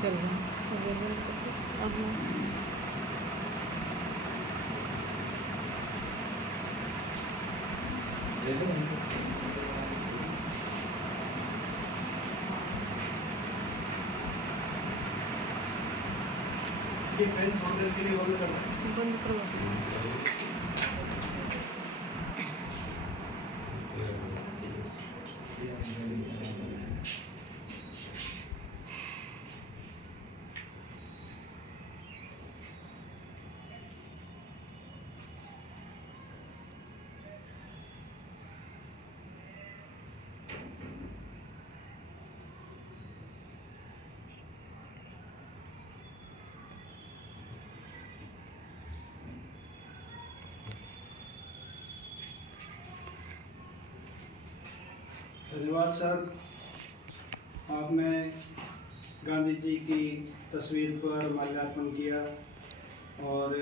चल रहा है। ये पेन थोड़ी देर के लिए बंद करना है। बंद करवा धन्यवाद सर, आपने गांधी जी की तस्वीर पर माल्यार्पण किया और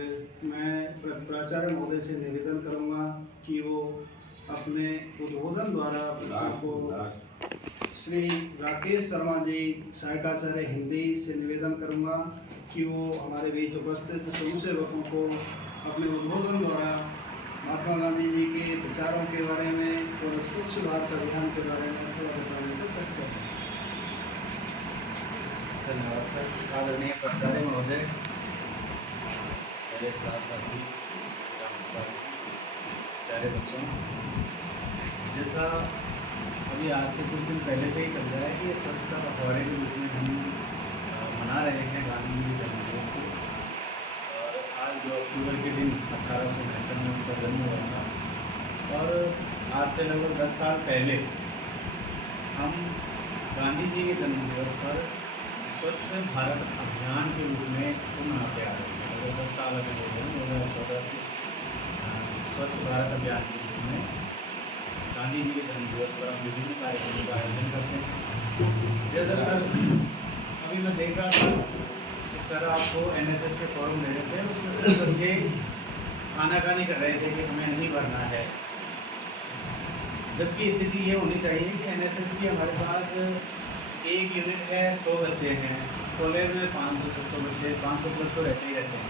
मैं प्राचार्य महोदय से निवेदन करूंगा कि वो अपने उद्बोधन द्वारा बच्चों को श्री राकेश शर्मा जी सहायकाचार्य हिंदी से निवेदन करूंगा कि वो हमारे बीच उपस्थित समूह सेवकों को अपने उद्बोधन द्वारा महात्मा गांधी जी के विचारों के बारे में और स्वच्छ भारत अभियान के बारे में थोड़ा बताने को कष्ट करें। धन्यवाद सर। आदरणीय प्राचार्य महोदय, मेरे स्टाफ साथी, प्यारे बच्चों, जैसा अभी आज से कुछ दिन पहले से ही चल रहा है कि स्वच्छता पखवाड़े के रूप में हम मना रहे हैं गांधी जी जन्मदिवस को। और आज जो अक्टूबर के दिन 1869 में उनका जन्म हुआ था और आज से लगभग 10 साल पहले हम गांधी जी के जन्मदिवस पर स्वच्छ भारत अभियान के रूप में इसको मनाते आ रहे हैं। लगभग 10 साल अभी हो गए 2014 से स्वच्छ भारत अभियान के रूप में गांधी जी के जन्मदिवस पर हम विभिन्न कार्यक्रमों का आयोजन करते हैं। जैसा सर अभी मैं देख रहा था कि सर आपको NSS के फॉर्म दे रहे थे, उसमें कुछ बच्चे आनाकानी कर रहे थे कि हमें नहीं भरना है, जबकि स्थिति ये होनी चाहिए कि NSS की हमारे पास एक यूनिट है, 100 बच्चे हैं, कॉलेज में 500-600 बच्चे, 500 प्लस तो रहते ही रहते हैं।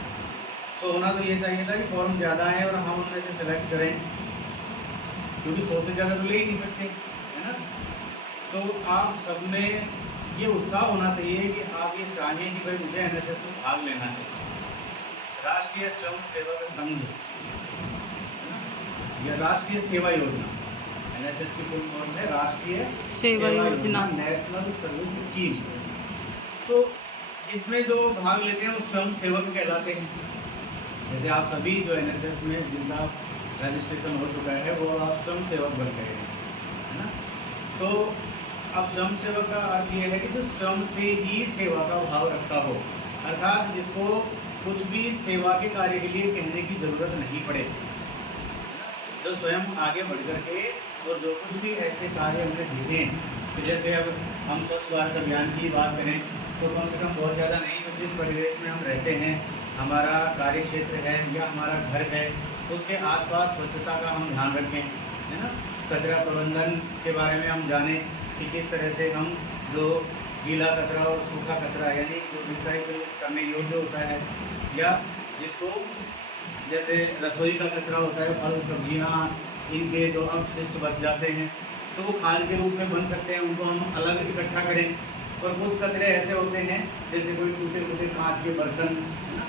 तो होना तो ये चाहिए था कि फॉर्म ज़्यादा है और हम उनमें से सेलेक्ट करें, क्योंकि 100 से ज़्यादा तो ले ही नहीं सकते, है ना। तो आप सब में ये उत्साह होना चाहिए कि आप ये चाहें कि भाई मुझे NSS में भाग लेना है। राष्ट्रीय स्वयं सेवक संघ या राष्ट्रीय सेवा योजना, NSS की फुल फॉर्म है राष्ट्रीय सेवा योजना, नेशनल सर्विस स्कीम। तो इसमें जो भाग लेते हैं वो स्वयं सेवक कहलाते हैं। जैसे आप सभी जो NSS में जिनका रजिस्ट्रेशन हो चुका है वो आप स्वयं सेवक बन गए हैं, है ना। तो अब स्वयं सेवक का अर्थ ये है कि जो स्वयं से ही सेवा का भाव रखता हो, अर्थात जिसको कुछ भी सेवा के कार्य के लिए कहने की ज़रूरत नहीं पड़े, जो स्वयं आगे बढ़ करके और जो कुछ भी ऐसे कार्य हमें दिखें कि जैसे अब हम स्वच्छ भारत अभियान की बात करें तो कम से कम बहुत ज़्यादा नहीं तो जिस परिवेश में हम रहते हैं, हमारा कार्य क्षेत्र है या हमारा घर है, उसके आसपास स्वच्छता का हम ध्यान रखें, है ना। कचरा प्रबंधन के बारे में हम जानें कि किस तरह से हम जो गीला कचरा और सूखा कचरा यानी जो रिसाइकिल करने योग्य होता है या जिसको जैसे रसोई का कचरा होता है, फल सब्जियां इनके जो अपशिष्ट बच जाते हैं तो वो खाद के रूप में बन सकते हैं, उनको हम अलग इकट्ठा करें। और कुछ कचरे ऐसे होते हैं जैसे कोई टूटे फूटे कांच के बर्तन, है ना,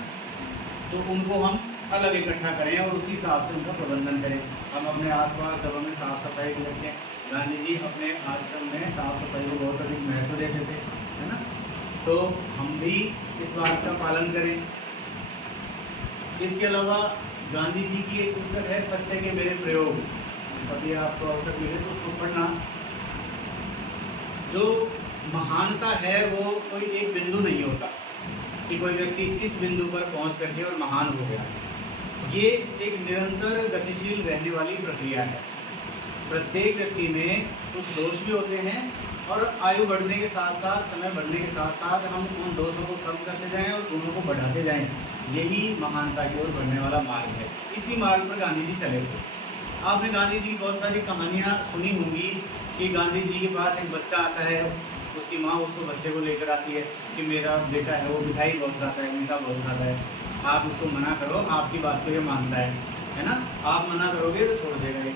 तो उनको हम अलग इकट्ठा करें और उसी हिसाब से उनका प्रबंधन करें। हम अपने आसपास घरों में साफ़ सफाई भी रखें। गांधी जी अपने आश्रम में साफ़ सफाई को बहुत अधिक महत्व देते थे, है ना। तो हम भी इस बात का पालन करें। इसके अलावा गांधी जी की एक पुस्तक है सत्य के मेरे प्रयोग, कभी आपको अवसर मिले तो उसको पढ़ना। जो महानता है वो कोई एक बिंदु नहीं होता कि कोई व्यक्ति इस बिंदु पर पहुंच करके और महान हो गया। ये एक निरंतर गतिशील रहने वाली प्रक्रिया है। प्रत्येक व्यक्ति में कुछ दोष भी होते हैं और आयु बढ़ने के साथ साथ, समय बढ़ने के साथ साथ हम उन दोषों को कम करते जाएं और गुणों को बढ़ाते जाएं। यही महानता की ओर बढ़ने वाला मार्ग है। इसी मार्ग पर गांधी जी चले थे। आपने गांधी जी की बहुत सारी कहानियाँ सुनी होंगी कि गांधी जी के पास एक बच्चा आता है उसकी माँ उसको बच्चे को लेकर आती है कि मेरा बेटा है वो मिठाई बहुत खाता है, मीठा बहुत खाता है, आप इसको मना करो, आपकी बात को ये मानता है ना, आप मना करोगे तो छोड़ देगा ये।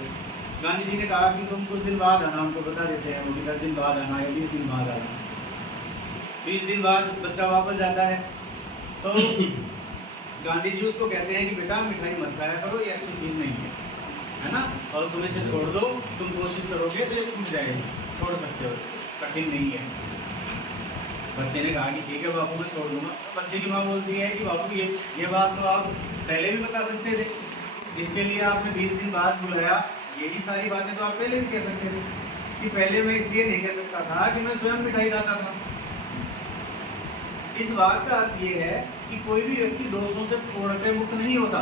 गांधी जी ने कहा कि तुम कुछ दिन बाद आना, उनको बता देते हैं वो कि 10 दिन बाद आना या 20 दिन बाद आना। 20 दिन बाद बच्चा वापस जाता है तो गांधी जी उसको कहते हैं कि बेटा मिठाई मत खाया करो, ये अच्छी चीज़ नहीं है ना, और तुम इसे छोड़ दो, तुम कोशिश करोगे तो ये छूट जाएगी, छोड़ सकते हो, कठिन नहीं है। बच्चे ने कहा कि ठीक है बापू मैं छोड़ दूंगा। बच्चे की माँ बोलती है कि बापू ये बात तो आप पहले भी बता सकते थे, इसके लिए आपने 20 दिन बाद बुलाया, यही सारी बातें तो आप पहले भी कह सकते थे कि पहले मैं इसलिए नहीं कह सकता था कि मैं स्वयं मिठाई खाता था। इस बात का अर्थ ये है कि कोई भी व्यक्ति दोषों से पूर्णतः मुक्त नहीं होता,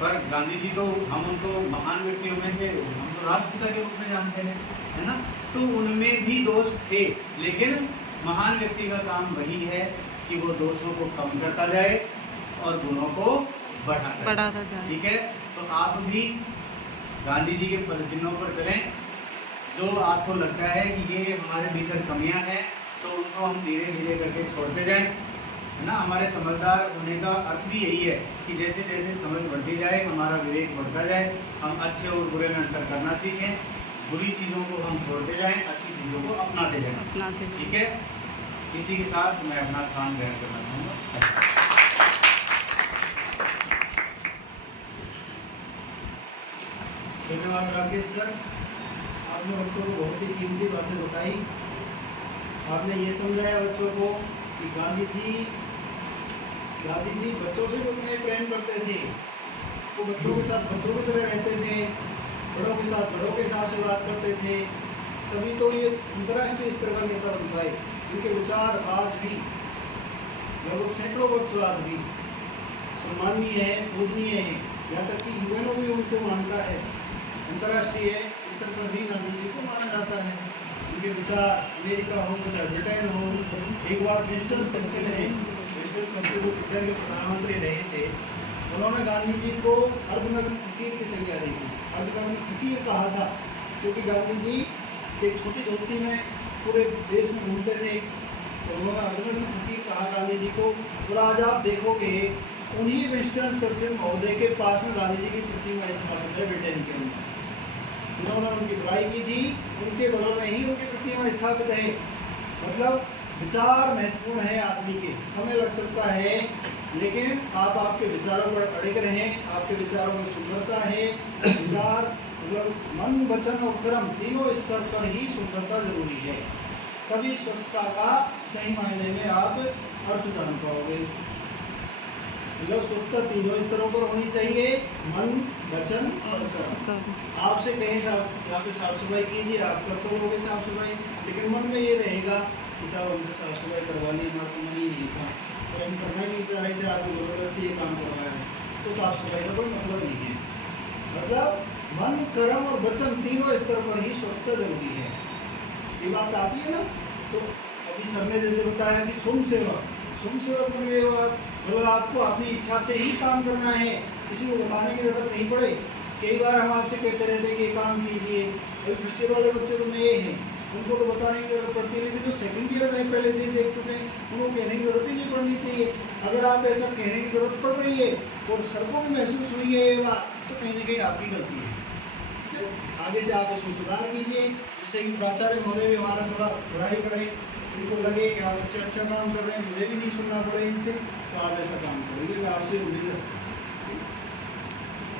पर गांधी जी तो हम उनको महान व्यक्तियों में से, हम तो राष्ट्रपिता के रूप में जानते हैं, है ना, तो उनमें भी दोष थे, लेकिन महान व्यक्ति का काम वही है कि वो दोषों को कम करता जाए और गुणों को बढ़ाता जाए। ठीक है, तो आप भी गांधी जी के पदचिन्हों पर चलें। जो आपको लगता है कि ये हमारे भीतर कमियां हैं तो उनको हम धीरे धीरे करके छोड़ते जाएं, है ना। हमारे समझदार होने का अर्थ भी यही है कि जैसे जैसे समझ बढ़ती जाए, हमारा विवेक बढ़ता जाए, हम अच्छे और बुरे में अंतर करना सीखें, बुरी चीज़ों को हम छोड़ते जाएं, अच्छी चीज़ों को अपनाते जाएं। ठीक है, इसी के साथ मैं अपना स्थान ग्रहण करना चाहूँगा। धन्यवाद राकेश सर, आपने बच्चों को बहुत ही कीमती बातें बताई। आपने ये समझाया बच्चों को कि गांधी जी बच्चों से भी उतना ही प्रेम करते थे, वो बच्चों के साथ बच्चों की तरह रहते थे, बड़ों के साथ बड़ों के हिसाब से बात करते थे, तभी तो ये अंतर्राष्ट्रीय स्तर का नेता बन पाए। उनके विचार आज भी लगभग सैकड़ों वर्ष बाद भी सम्माननीय है, पूजनीय है, यहाँ तक कि यूएनओ भी उनको मानता है, अंतर्राष्ट्रीय स्तर पर भी गांधी जी को माना जाता है। उनके विचार अमेरिका हो चाहे ब्रिटेन हो, एक बार विंस्टन चर्चिल जो ब्रिटेन के प्रधानमंत्री रहे थे, उन्होंने गांधी जी को अर्धनग्न फकीर की संज्ञा दी थी, अर्धनग्न फकीर कहा था, क्योंकि गांधी जी एक छोटी धोती में पूरे देश में घूमते थे, तो उन्होंने अर्धनग्न फकीर कहा गांधी जी को। और आज आप देखोगे उन्हीं विंस्टन चर्चिल महोदय के पास में गांधी जी की प्रतिमा स्थापित है ब्रिटेन के अंदर, जिन्होंने उनकी बुराई की थी, उनके बगल में ही उनकी प्रतिमा स्थापित है। मतलब विचार महत्वपूर्ण है, आदमी के समय लग सकता है, लेकिन आप आपके विचारों पर अड़िग रहें, आपके विचारों में सुंदरता है। विचार मतलब मन, वचन और कर्म तीनों स्तर पर ही सुंदरता जरूरी है, तभी स्वच्छता का सही मायने में आप अर्थ जान पाओगे। मतलब स्वच्छता तीनों स्तरों पर होनी चाहिए, मन, वचन और कर्म। आपसे कहें साहब यहाँ पे साफ सफाई कीजिए, आप कर तो लोगे साफ सफाई, लेकिन मन में ये रहेगा कि साहब हमसे साफ सफाई करवा ली, हमारा तो मन ही नहीं था, और हम करना ही नहीं चाह रहे थे, आपको ज़बरदस्ती ये काम करवाया, तो साफ सफाई का कोई मतलब नहीं है। मतलब मन, कर्म और वचन तीनों स्तर पर ही स्वच्छता जरूरी है। ये बात आती है ना। तो अभी सर ने जैसे बताया कि स्वयं सेवक बन गए हो आप, मतलब आपको अपनी इच्छा से ही काम करना है, किसी को बताने की जरूरत नहीं पड़े। कई बार हम आपसे कहते रहते हैं कि ये काम कीजिए, अभी फर्स्ट ईयर वाले बच्चे तो नए हैं, उनको तो बताने की जरूरत पड़ती है, लेकिन जो सेकंड ईयर में पहले से ही देख चुके हैं, उनको कहने की जरूरत ही नहीं पड़नी चाहिए। अगर आप ऐसा कहने की जरूरत पड़ रही है और सर को भी महसूस हुई है ये बात, तो कहीं ना कहीं आपकी गलती है। आगे से आप इसको सुधार कीजिए, जिससे कि प्राचार्य महोदय भी हमारा थोड़ा पढ़ाई करें, उनको लगे कि आप अच्छा काम कर रहे हैं, मुझे भी नहीं सुनना पड़े इनसे, तो आप ऐसा काम करेंगे, मैं आपसे उम्मीद रखता हूँ।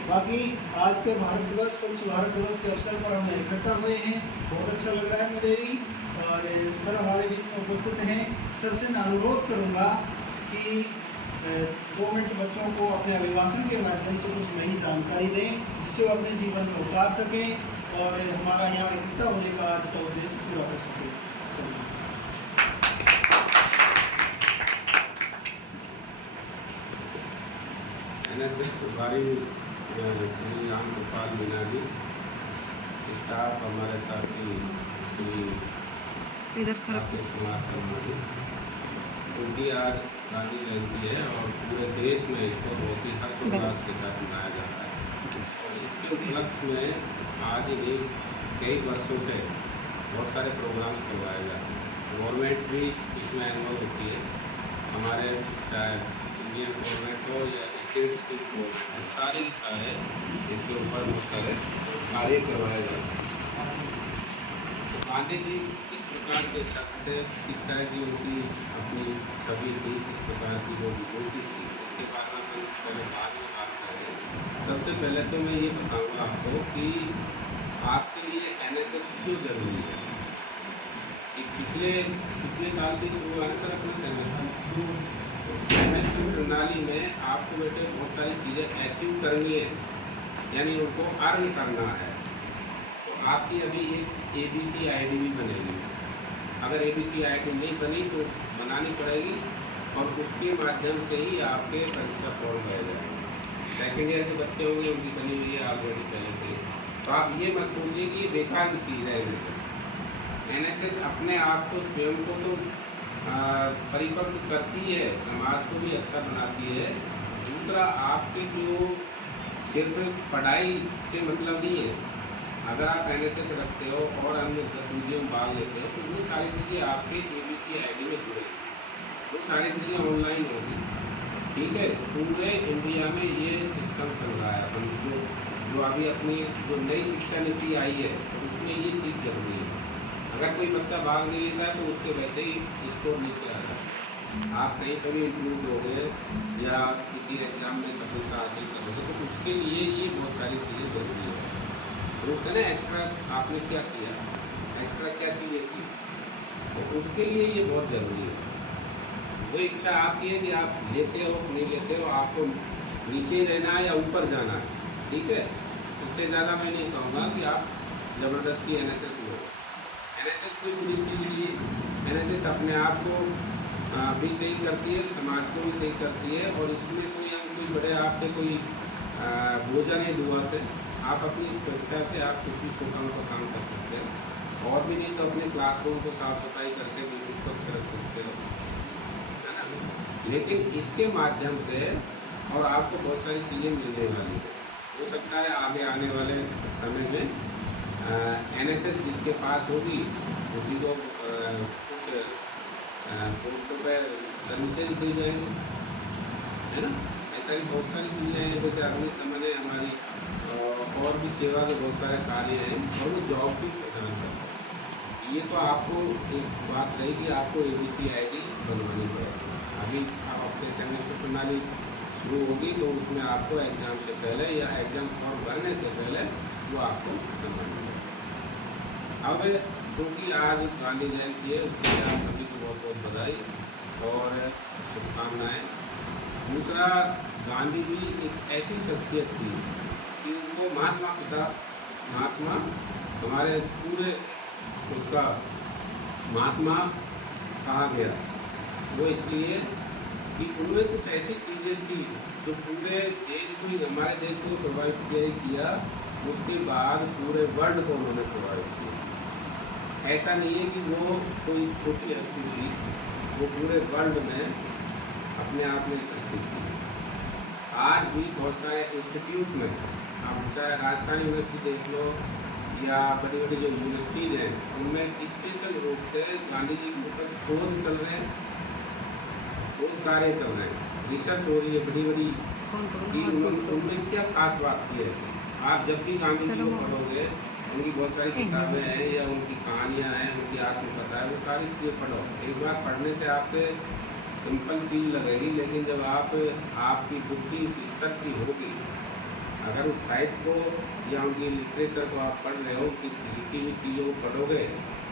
बाकी आज के भारत दिवस, स्वच्छ भारत दिवस के अवसर पर हम इकट्ठा हुए हैं, बहुत अच्छा लग रहा है मुझे भी, और सर हमारे बीच में उपस्थित हैं। सर से मैं अनुरोध करूँगा कि 2 मिनट बच्चों को अपने अभिभाषण के माध्यम से कुछ नई जानकारी दें, जिससे वो अपने जीवन में उतार सकें और हमारा यहाँ इकट्ठा होने का आज का उद्देश्य पूरा हो सके। NSS प्रभारी श्री राम गोपाल मीना जी, स्टाफ हमारे साथी श्री राकेश कुमार शर्मा जी, क्योंकि आज गांधी जयंती है और पूरे देश में इसको बहुत ही हर्षोल्लास के साथ मनाया जाता है, और इसके उपलक्ष्य में आज ही कई वर्षों से बहुत सारे प्रोग्राम्स करवाए जाते हैं। गवर्नमेंट भी इसमें इन्वॉल्व होती है। हमारे चाहे इंडियन गवर्नमेंट हो या स्टेट की गवर्नमेंट, सारे इसके ऊपर मुख्तलिफ कार्य करवाए जाते हैं। तो गांधी जी किस प्रकार के शख्स थे, किस तरह की उनकी अपनी छवि थी, किस प्रकार की जो विभूति थी, इसके बारे में पहले बाद में बात करें। सबसे पहले तो मैं ये बताऊँगा आपको कि आपके लिए NSS क्यों जरूरी है। कि पिछले साल से शुरू हुआ है सर अपने सेमेस्टर प्रणाली में आपको बेटे बहुत सारी चीज़ें अचीव करनी है, यानी उनको अर्न करना है। तो आपकी अभी एक ABCID भी बनेगी। अगर ABCID नहीं बनी तो बनानी पड़ेगी और उसके माध्यम से ही आपके परीक्षा फॉर्म भरे जाएगा। सेकेंड ईयर के बच्चे होंगे उनकी बनी हुई है ऑलरेडी पहले से। तो आप ये मत सोचिए कि ये बेकार की चीज़ है। NSS अपने आप को स्वयं को तो परिपक्व करती है, समाज को भी अच्छा बनाती है। दूसरा, आपके जो सिर्फ पढ़ाई से मतलब नहीं है, अगर आप NSS रखते हो और अन्य गतिविधियों में भाग लेते हो तो वो सारी चीज़ें आपके ABCID में जुड़ेंगी, वो सारी चीज़ें ऑनलाइन होगी। ठीक है, पूरे इंडिया में ये सिस्टम चल रहा है। अपन जो अभी अपनी जो नई शिक्षा नीति आई है उसमें ये चीज़ जरूरी है। अगर कोई बच्चा भाग नहीं लेता है तो उसके वैसे ही स्कोर नीचे आ रहा है। आप कहीं पर भी इंक्लूड हो गए या किसी एग्ज़ाम में सफलता हासिल करोगे तो उसके लिए ये बहुत सारी चीज़ें जरूरी है। तो उसका ना एक्स्ट्रा आपने क्या किया, एक्स्ट्रा क्या चीज़ें की, तो उसके लिए ये बहुत ज़रूरी है। वो इच्छा आपकी है कि आप लेते हो नहीं लेते हो, आपको नीचे रहना है या ऊपर जाना है। ठीक है, इससे ज़्यादा मैं नहीं कहूँगा कि आप ज़बरदस्ती NSS में हो। NSS कोई बुरी चीज़ नहीं है। NSS अपने आप को भी सही करती है, समाज को भी सही करती है और इसमें कोई बड़े आपसे कोई बोझा नहीं दुआते। आप अपनी स्वेच्छा से आप कुछ भी छोटा मोटा काम कर सकते हो और भी नहीं तो अपने क्लासरूम को साफ सफाई करके बिल्कुल स्वच्छ रख सकते हो, है ना। लेकिन इसके माध्यम से और आपको बहुत सारी चीज़ें मिलने वाली है। हो सकता है आगे आने वाले समय में NSS जिसके पास होगी उसी को कुछ पोस्टों पर सर्विसेज दी जाएंगी, है ना। ऐसा ही बहुत सारी चीज़ें हैं, जैसे अगले समय में हमारी और भी सेवा के बहुत सारे कार्य हैं और वो जॉब भी प्रदान करते हैं। ये तो आपको एक बात रही कि आपको ABCID बनवानी पड़ेगी। अभी आप अपने सेमेस्टर प्रणाली शुरू होगी तो उसमें आपको एग्ज़ाम से पहले या एग्ज़ाम फॉर्म भरने से पहले वो आपको बनवानी पड़ेगी। अब चूँकि आज गांधी जयंती है, उसके लिए आप सभी को बहुत बहुत बधाई और शुभकामनाएँ। दूसरा, गांधी जी एक ऐसी शख्सियत थी कि उनको महात्मा हमारे पूरे उसका महात्मा कहा गया। वो इसलिए कि उनमें कुछ ऐसी चीज़ें थी जो पूरे देश को ही, हमारे देश को प्रभावित किया, उसके बाद पूरे वर्ल्ड को उन्होंने प्रभावित किया। ऐसा नहीं है कि वो कोई छोटी हस्ती थी, वो पूरे वर्ल्ड में अपने आप में उपस्थित थी। आज भी बहुत सारे इंस्टीट्यूट में, आप चाहे राजस्थान यूनिवर्सिटी देख लो या बड़ी बड़ी जो यूनिवर्सिटीज़ हैं उनमें स्पेशल रूप से गांधी जी के ऊपर शोध चल रहे हैं, शोध कार्य चल रहे हैं, रिसर्च हो रही है बड़ी बड़ी कि उनमें क्या खास बात थी ऐसी। आप जब भी गांधी जी को पढ़ोगे, उनकी बहुत सारी किताबें हैं या उनकी कहानियाँ हैं, उनकी आत्मकथा है, वो सारी चीज़ें पढ़ो। एक बार पढ़ने से आपके सिंपल चीज़ लगेगी, लेकिन जब आपकी बुद्धि उस स्तर की होगी, अगर उस साहित्य को या उनकी लिटरेचर को आप पढ़ रहे हो कि लिखी हुई चीज़ों को पढ़ोगे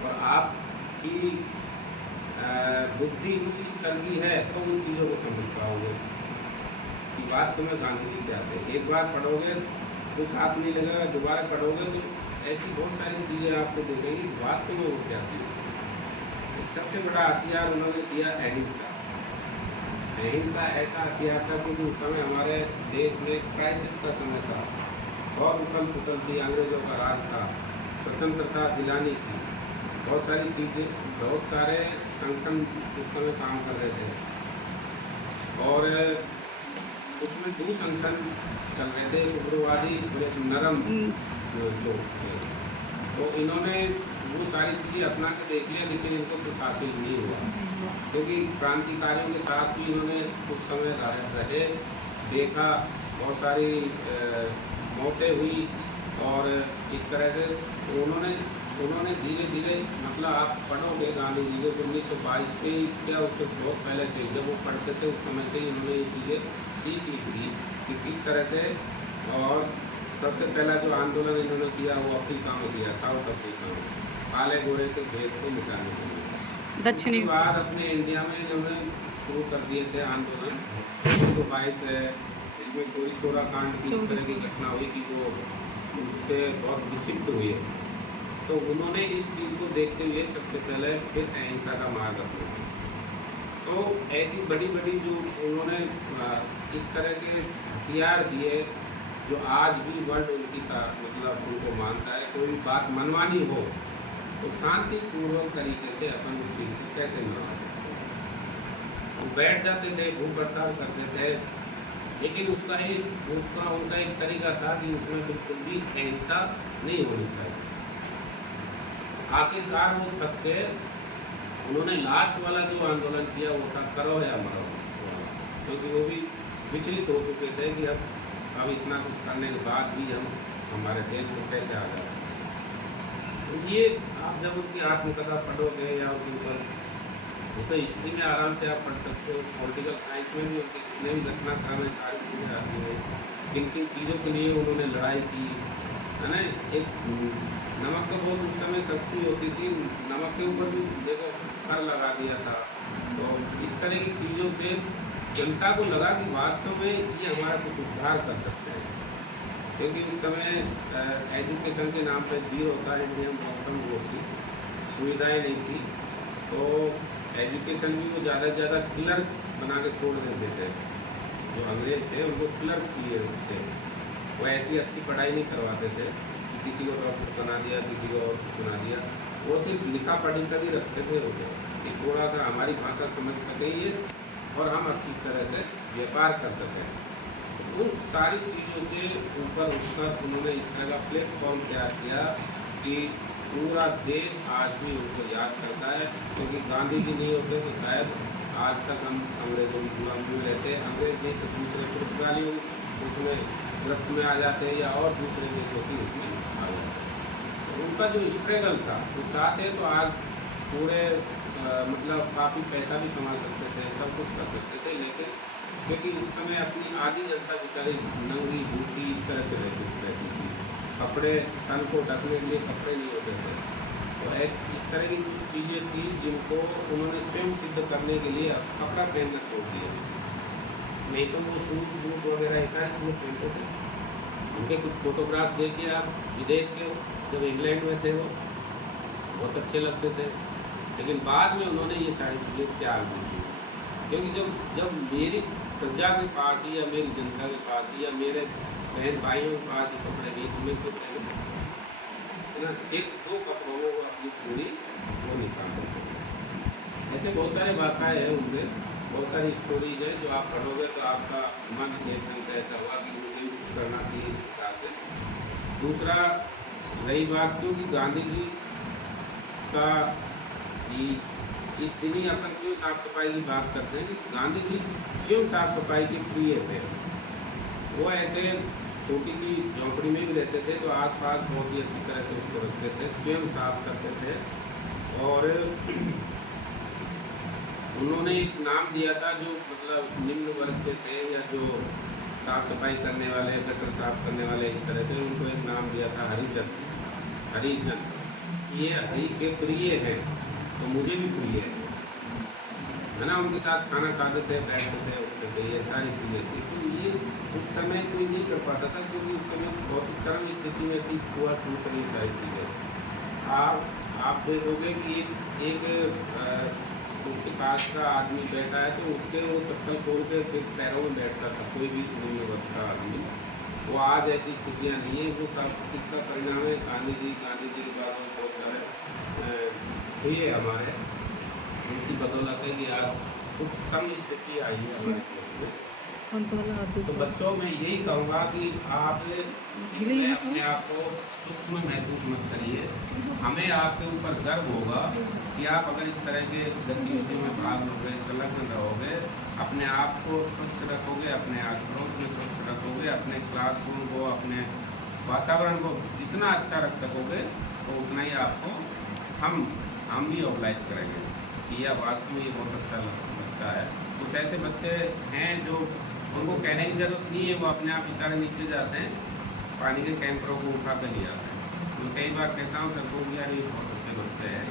और आपकी बुद्धि उस स्तर की है तो उन चीज़ों को समझ पाओगे कि वास्तव में गांधी जी क्या थे। एक बार पढ़ोगे कुछ हाथ नहीं लगेगा, दोबारा पढ़ोगे तो ऐसी बहुत सारी चीज़ें आपको देखेंगी वास्तव में वो क्या थी। सबसे बड़ा हथियार उन्होंने दिया अहिंसा। अहिंसा ऐसा हथियार था क्योंकि उस समय हमारे देश में क्राइसिस का समय था, बहुत उथल पुथल थी, अंग्रेज़ों का राज था, स्वतंत्रता दिलानी थी, बहुत सारी चीज़ें, बहुत सारे संगठन उस समय काम कर रहे थे और उसमें दो संगठन चल रहे थे, उग्रवादी और एक नरम लोग थे। तो इन्होंने वो सारी चीज़ें अपना के देख लिया, लेकिन इनको कुछ हासिल नहीं हुआ, क्योंकि क्रांतिकारियों के साथ भी इन्होंने कुछ समय रहे, देखा, बहुत सारी मौतें हुई, और इस तरह से उन्होंने धीरे धीरे, मतलब आप पढ़ोगे गांधी जी को 1922 से क्या, उससे बहुत पहले से जब वो पढ़ते थे उस समय से ही उन्होंने ये चीज़ें सीख ली थी कि किस तरह से। और सबसे पहला जो आंदोलन इन्होंने किया वो अफ्रीका में किया, साउथ अफ्रीका में, काले गोरे के भेद को मिटाने के लिए। दक्षिणी उसके बाद अपने इंडिया में इन्होंने शुरू कर दिए थे आंदोलन 1922 है, इसमें चोरी चोरा कांड की इस तरह की घटना हुई कि वो उससे बहुत विक्षिप्त हुई है। तो उन्होंने इस चीज़ को देखते हुए सबसे पहले फिर अहिंसा का मार्ग अपनाया। तो ऐसी बड़ी बड़ी जो उन्होंने इस तरह के हथियार दिए, जो आज भी वर्ल्ड उनकी का मतलब उनको मानता है, कोई बात मनवानी हो तो शांतिपूर्वक तरीके से अपन उस चीज़ को कैसे मनवा सकते हैं। वो बैठ जाते थे, भूख हड़ताल करते थे, लेकिन उनका एक तरीका था कि उसमें बिल्कुल भी अहिंसा नहीं होनी चाहिए। आखिरकार वो थक गए, उन्होंने लास्ट वाला जो आंदोलन किया वो था करो या मरो, क्योंकि वो भी विचलित हो चुके थे कि अब इतना कुछ करने के बाद भी हम हमारे देश को कैसे आ जाए। तो ये आप जब उनकी आत्मकथा पढ़ोगे या उनके ऊपर, वो तो हिस्ट्री में आराम से आप पढ़ सकते हो, पॉलिटिकल साइंस में भी उनके जितने भी घटनाक्रम में सारी चीज़ें आती हैं, किन किन चीज़ों के लिए उन्होंने लड़ाई की, है ना। एक नमक तो बहुत उस समय सस्ती होती थी, नमक के ऊपर भी देखो कर लगा दिया था। तो इस तरह की चीज़ों से जनता को लगा कि वास्तव में ये हमारा कुछ उद्धार कर सकते हैं, क्योंकि उस समय एजुकेशन के नाम पर जीरो होता है, इंडियन बहुत वो थी, सुविधाएँ नहीं थी। तो एजुकेशन भी वो ज़्यादा से ज़्यादा क्लर्क बना के छोड़ देते थे, जो अंग्रेज थे उनको क्लर्क चाहिए थे, वो ऐसी अच्छी पढ़ाई नहीं करवाते थे कि किसी को डॉक्टर बना दिया, किसी को और कुछ बना दिया। वो सिर्फ लिखा पढ़ी का भी रखते थे वो, कि थोड़ा सा हमारी भाषा समझ सके ये, और हम अच्छी तरह से व्यापार कर सकें। उन सारी चीज़ों से ऊपर उठकर उन्होंने इस तरह का प्लेटफॉर्म तैयार किया कि पूरा देश आज भी उनको याद करता है, क्योंकि गांधी जी नहीं होते तो शायद आज तक हम अंग्रेजों की गुलामी में रहते, अंग्रेज नहीं तो दूसरे पुर्तगाली उसमें गिरफ्त में आ जाते या और दूसरे देशों की उसमें आ जाते। तो उनका जो स्ट्रगल था, वो चाहते तो आज पूरे मतलब काफ़ी पैसा भी कमा सकते थे, सब कुछ कर सकते थे, लेकिन क्योंकि उस समय अपनी आधी जनता बेचारी नंगी भूखी इस तरह से रहती थी, कपड़े तन को ढकने के लिए कपड़े नहीं होते थे। तो इस तरह की कुछ चीज़ें थी जिनको उन्होंने स्वयं सिद्ध करने के लिए कपड़ा पहनना छोड़ दिया, नहीं तो वो सूट बूट वगैरह ऐसा ही चीज़ें पहनते थे। उनके कुछ फोटोग्राफ देखिए आप विदेश के, जब इंग्लैंड में थे वो बहुत अच्छे लगते थे, लेकिन बाद में उन्होंने ये सारी चीज़ें त्याग दी थी, क्योंकि जब मेरी प्रजा के पास ही या मेरी जनता के पास ही या मेरे बहन भाइयों के पास ही कपड़े नहीं, तुम्हें तो ना सिर्फ 2 कपड़ों में वो अपनी पूरी वो निकाल देते हैं। ऐसे बहुत सारे वाक़ाए हैं उनके, बहुत सारी स्टोरीज है जो आप पढ़ोगे तो आपका मन देखने से ऐसा हुआ कि मुझे कुछ करना चाहिए इस प्रकार से। दूसरा रही बात, क्योंकि गांधी जी का इस दिन ही अपन क्यों साफ सफाई की बात करते हैं कि गांधी जी स्वयं साफ सफाई के प्रिय थे। वो ऐसे छोटी सी झोंपड़ी में भी रहते थे तो आसपास बहुत ही अच्छी तरह से उसको रखते थे, स्वयं साफ करते थे। और उन्होंने एक नाम दिया था जो मतलब निम्न वर्ग के थे या जो साफ सफाई करने वाले, गटर साफ करने वाले, इस तरह से उनको एक नाम दिया था हरिजन। हरिजन ये हरि के प्रिय है तो मुझे भी प्रिय है ना। उनके साथ खाना खाते थे, बैठते थे, उठते थे, ये सारी चीज़ें थी। तो ये उस समय कोई नहीं कर पाता था, क्योंकि उस समय बहुत चरम स्थिति में थी, छुआछूत ये सारी चीज़ें। आप देखोगे कि एक उच्च कास्ट का आदमी बैठा है तो उसके वो चप्पल खोल के फिर पैरों में बैठता था, कोई भी निम्न वर्ग का आदमी। वो आज ऐसी स्थितियाँ नहीं है। वो सब इसका परिणाम है गांधी जी के बाद में बहुत सारे थे हमारे, उनकी बदौलत है कि आज कुछ सम स्थिति आई है हमारे देश में। तो बच्चों मैं यही कहूँगा कि आप इसमें अपने आप को सूक्ष्म महसूस मत करिए। हमें आपके ऊपर गर्व होगा कि आप अगर इस तरह के गतिविधियों में भाग लोगे, संलग्न रहोगे, अपने आप को स्वच्छ रखोगे, अपने आस पड़ोस में स्वच्छ रखोगे, अपने क्लासरूम को, अपने वातावरण को जितना अच्छा रख सकोगे तो उतना ही आपको हम भी ऑब्लाइज करेंगे कि यह वास्तव में ये बहुत अच्छा लगता है। कुछ ऐसे बच्चे हैं जो उनको कहने की ज़रूरत नहीं है, वो अपने आप बेचारे नीचे जाते हैं, पानी के कैंपरों को उठा कर ले आते हैं। तो कई बार कहता हूँ सबको कि यार ये बहुत अच्छे बच्चे हैं,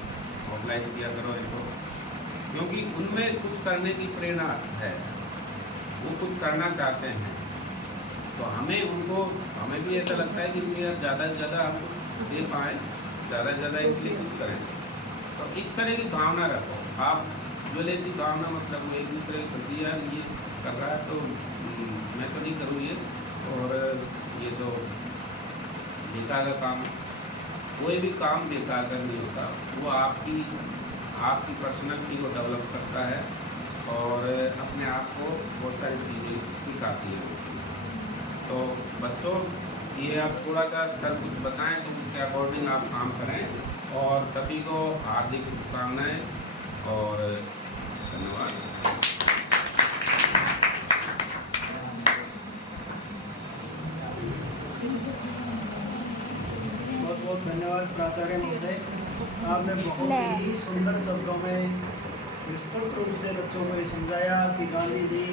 ऑब्लाइज किया करो इनको, क्योंकि उनमें कुछ करने की प्रेरणा है, वो कुछ करना चाहते हैं। तो हमें भी ऐसा लगता है कि इनके ज़्यादा से ज़्यादा हम कुछ दे पाएँ, ज़्यादा से ज़्यादा इनके लिए कुछ करें। तो इस तरह की भावना रखो आप, ज्वेलसी भावना मतलब एक दूसरे के प्रति यार ये कर रहा है तो मैं तो नहीं करूँ ये, और ये तो बेकार का काम। कोई भी काम बेकार का नहीं होता, वो आपकी पर्सनैलिटी को डेवलप करता है और अपने आप को बहुत सारी चीज़ें सिखाती है। तो बच्चों ये आप थोड़ा सा सर कुछ बताएं तो उसके अकॉर्डिंग आप काम करें। और सभी को हार्दिक शुभकामनाएं और धन्यवाद। बहुत बहुत धन्यवाद प्राचार्य महोदय, आपने बहुत ही सुंदर शब्दों में विस्तृत रूप से बच्चों को ये समझाया कि गांधी जी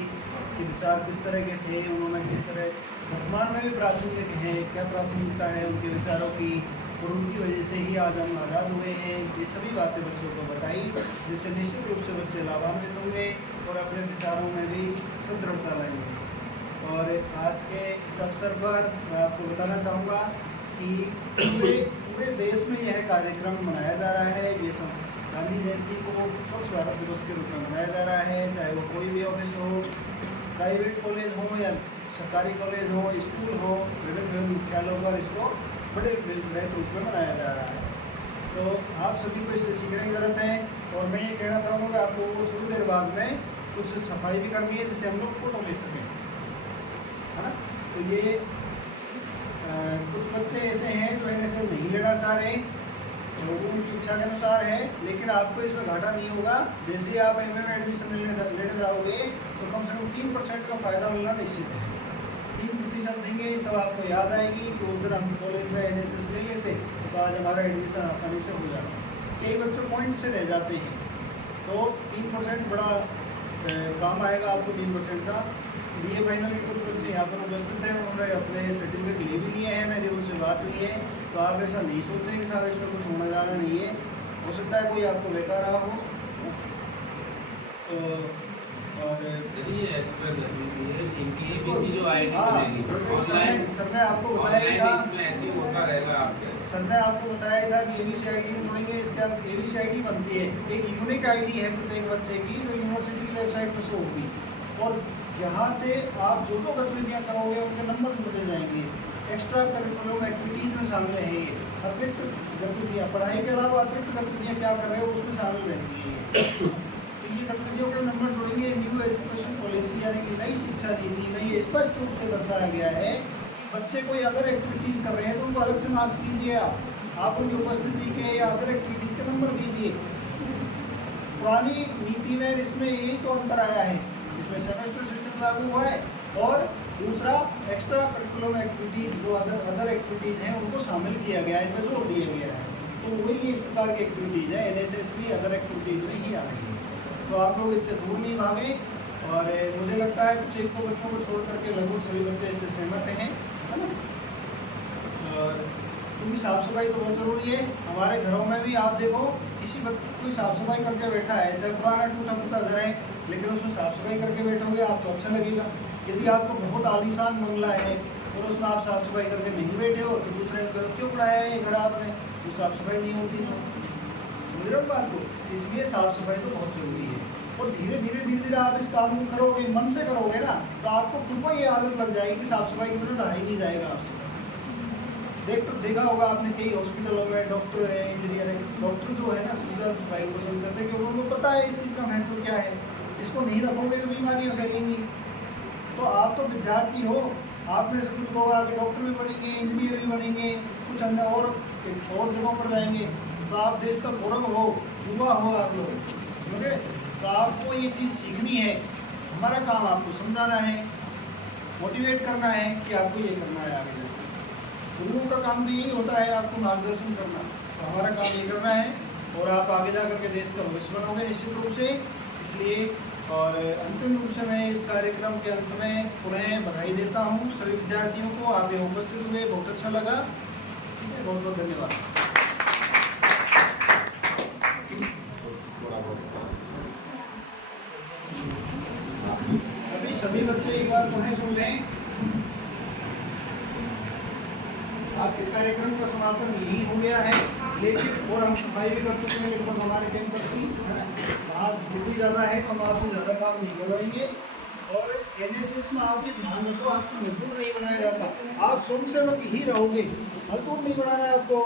के विचार किस तरह के थे, उन्होंने किस तरह वर्तमान में भी प्रासंगिक हैं, क्या प्रासंगिकता है उनके विचारों की, और उनकी वजह से ही आज हम आज़ाद हुए हैं। ये सभी बातें बच्चों को बताई, जिससे निश्चित रूप से बच्चे लाभान्वित होंगे और अपने विचारों में भी सुदृढ़ता लाएंगे। और आज के इस अवसर पर मैं आपको बताना चाहूँगा कि पूरे देश में यह कार्यक्रम मनाया जा रहा है। ये गांधी जयंती को स्वच्छ भारत दिवस के रूप में मनाया जा रहा है, चाहे वो कोई भी ऑफिस हो, प्राइवेट कॉलेज हो या सरकारी कॉलेज हो, स्कूल हो, विभिन्न मुख्यालयों पर इसको बड़े बड़े रूप में मनाया जा रहा है। तो आप सभी को इससे सीखने की जरूरत है। और मैं ये कहना चाहूँगा आप लोगों को थोड़ी देर बाद में कुछ सफाई भी करनी है, जिससे हम लोग फोटो ले सकें, है ना। तो ये कुछ बच्चे ऐसे हैं जो इन्हें से नहीं लेना चाह रहे, तो उनकी इच्छा के अनुसार है, लेकिन आपको इसमें घाटा नहीं होगा। जैसे ही आप एमए में एडमिशन लेने जाओगे तो कम से कम 3% का फ़ायदा मिलना निश्चित है। 3% देंगे तब आपको याद आएगी कि उस दिन हम कॉलेज में NSS ले लेते तो आज हमारा एडमिशन आसानी से हो जाता। कई बच्चों पॉइंट से रह जाते हैं, तो 3% बड़ा काम आएगा आपको। 3% का BA फाइनल के कुछ बच्चे यहाँ पर उपस्थित हैं, उन्होंने अपने सर्टिफिकेट ले भी लिए हैं, मेरी उनसे बात हुई है। तो आप ऐसा नहीं सोचें कि साहब इसमें कुछ होना जाना नहीं है, हो सकता है कोई आपको बेकार रहा हो। और चलिए एक्सप्रेस इनकी ABC जो आईडी बनेगी ऑनलाइन, सर ने आपको बताया था, इसमें ऐसे होता रहेगा आपके। सर ने आपको बताया था कि ABC ID में जोड़ेंगे, इसके बाद ABC ID बनती है, एक यूनिक ID है प्रत्येक बच्चे की, जो यूनिवर्सिटी की वेबसाइट पर शो होगी। और यहाँ से आप जो जो गतिविधियाँ करोगे उनके नंबर बदल जाएंगे, एक्स्ट्रा करिकुलम एक्टिविटीज़ में शामिल रहेंगे, अतिरिक्त गतिविधियाँ, पढ़ाई के अलावा अतिरिक्त गतिविधियाँ क्या कर रहे हो उसमें शामिल रहेंगी। तो ये गतिविधियों के नंबर जोड़ेंगे। न्यू एजुकेशन पॉलिसी यानी कि नई शिक्षा नीति में ये स्पष्ट रूप से दर्शाया गया है, बच्चे कोई अदर एक्टिविटीज़ कर रहे हैं तो उनको अलग से मार्क्स दीजिए, आप उनकी उपस्थिति के या अदर एक्टिविटीज़ के नंबर दीजिए। पुरानी नीति में इसमें यही तो अंतर आया है, इसमें सेमेस्टर सिस्टम लागू हुआ है और दूसरा एक्स्ट्रा करिकुलम एक्टिविटीज़ जो अदर एक्टिविटीज़ हैं उनको शामिल किया गया है, इनमें जोर दिया गया है। तो वही इस प्रकार की एक्टिविटीज़ है, NSS भी अदर एक्टिविटीज़ में ही आ रही है। तो आप लोग इससे दूर नहीं भागें। और मुझे लगता है कुछ एक दो बच्चों को छोड़ करके लगभग सभी बच्चे इससे सहमत हैं, है ना। और क्योंकि साफ़ सफाई तो बहुत ज़रूरी है। हमारे घरों में भी आप देखो, कोई साफ़ सफाई करके बैठा है, चाहे पुराना टूटा फूटा घर है, लेकिन उसमें साफ़ सफाई करके बैठोगे आप तो अच्छा लगेगा। यदि आपको बहुत आलीशान बंगला है और उसमें आप साफ़ सफाई करके नहीं बैठे हो तो दूसरे क्यों बनाया है घर आपने, तो साफ़ सफाई नहीं होती। समझ रहे हो बात को। इसलिए साफ़ सफाई तो बहुत ज़रूरी है। और धीरे धीरे आप इस काम को करोगे, मन से करोगे ना, तो आपको खुद को ये आदत लग जाएगी कि साफ़ सफाई के बिना रहा ही नहीं जाएगा आपसे। देखा होगा आपने कई हॉस्पिटलों में डॉक्टर है, इंजीनियर है, डॉक्टर जो है ना सबसे ज़्यादा सफाई को पसंद करते हैं क्योंकि उनको पता है इस चीज़ का महत्व क्या है। इसको नहीं रखोगे तो बीमारियाँ फैलेंगी। तो आप तो विद्यार्थी हो, आप में से कुछ लोग आगे डॉक्टर भी बनेंगे, इंजीनियर भी बनेंगे, कुछ अन्य और जगहों पर जाएंगे। तो आप देश का गौरव हो, युवा हो आप लोग, समझे? तो आपको ये चीज़ सीखनी है। हमारा काम आपको समझाना है, मोटिवेट करना है कि आपको ये करना है आगे जाकर। गुरुओं का काम तो यही होता है, आपको मार्गदर्शन करना। तो हमारा काम ये करना है और आप आगे जा करके देश का भविष्य बनोगे निश्चित रूप से। इसलिए और अंतिम रूप से मैं इस कार्यक्रम के अंत में पुनः बधाई देता हूँ सभी विद्यार्थियों को। आप यहाँ उपस्थित हुए, बहुत अच्छा लगा। ठीक है, बहुत बहुत धन्यवाद। थोड़ा बहुत अभी सभी बच्चे एक बार पुनः सुन लें। आज के कार्यक्रम का समापन यही हो गया है, लेकिन और हम सफाई भी कर चुके हैं लगभग हमारे कैंपस की, है ना। वहाँ ड्यूटी ज़्यादा है तो हम आपसे ज़्यादा काम नहीं करवाएंगे। और एनएसएस में आप भी ध्यान रखो, आपको मजदूर नहीं बनाया जाता, आप स्वयंसेवक ही रहोगे, मजदूर नहीं बनाना है आपको।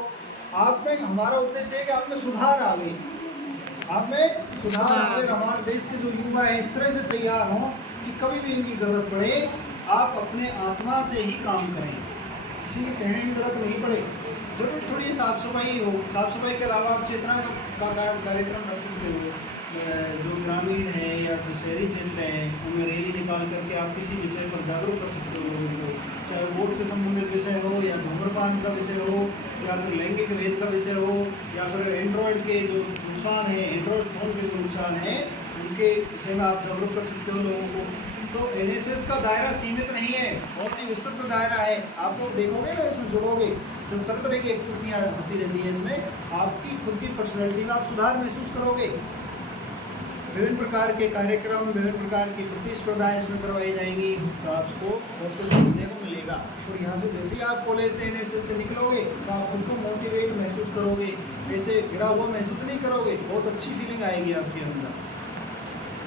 आप में हमारा उद्देश्य है कि आप में सुधार आवे, आप में सुधार आवे। हमारे देश के जो युवा है इस तरह से तैयार हों कि कभी भी इनकी ज़रूरत पड़े आप अपने आत्मा से ही काम करें, किसी के कहने की जरूरत नहीं पड़े। जरूर थोड़ी साफ सफाई हो, साफ सफाई के अलावा आप चेतना का कार्यक्रम रख सकते हो। जो ग्रामीण है या जो शहरी क्षेत्र है उनमें रैली निकाल करके आप किसी विषय पर जागरूक कर सकते हो लोगों को, चाहे वोट से संबंधित विषय हो या धूम्रपान का विषय हो या फिर लैंगिक भेद का विषय हो या फिर एंड्रॉयड के जो नुकसान है, एंड्रॉयड फ़ोन के जो नुकसान है उनके विषय में आप जागरूक कर सकते हो लोगों को। तो एनएसएस का दायरा सीमित नहीं है, बहुत ही विस्तृत दायरा है। आप लोग देखोगे ना, इसमें जुड़ोगे तो तरह तरह की एक्टिविटियाँ होती रहती है। इसमें आपकी खुद की पर्सनैलिटी में आप सुधार महसूस करोगे। विभिन्न प्रकार के कार्यक्रम, विभिन्न प्रकार की प्रतिस्पर्धाएँ इसमें करवाई जाएंगी, तो आपको बहुत कुछ सीखने को मिलेगा। और यहाँ से जैसे ही आप कॉलेज से एनएसएस से निकलोगे तो आप खुद को मोटिवेट महसूस करोगे, ऐसे गिरा हुआ महसूस नहीं करोगे, बहुत अच्छी फीलिंग आएगी आपके अंदर।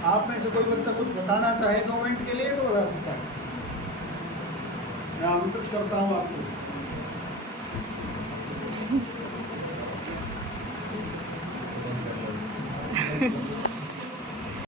आप में से कोई बच्चा कुछ बताना चाहे 2 मिनट के लिए तो बता सकता है। मैं आमंत्रित करता हूँ आपको।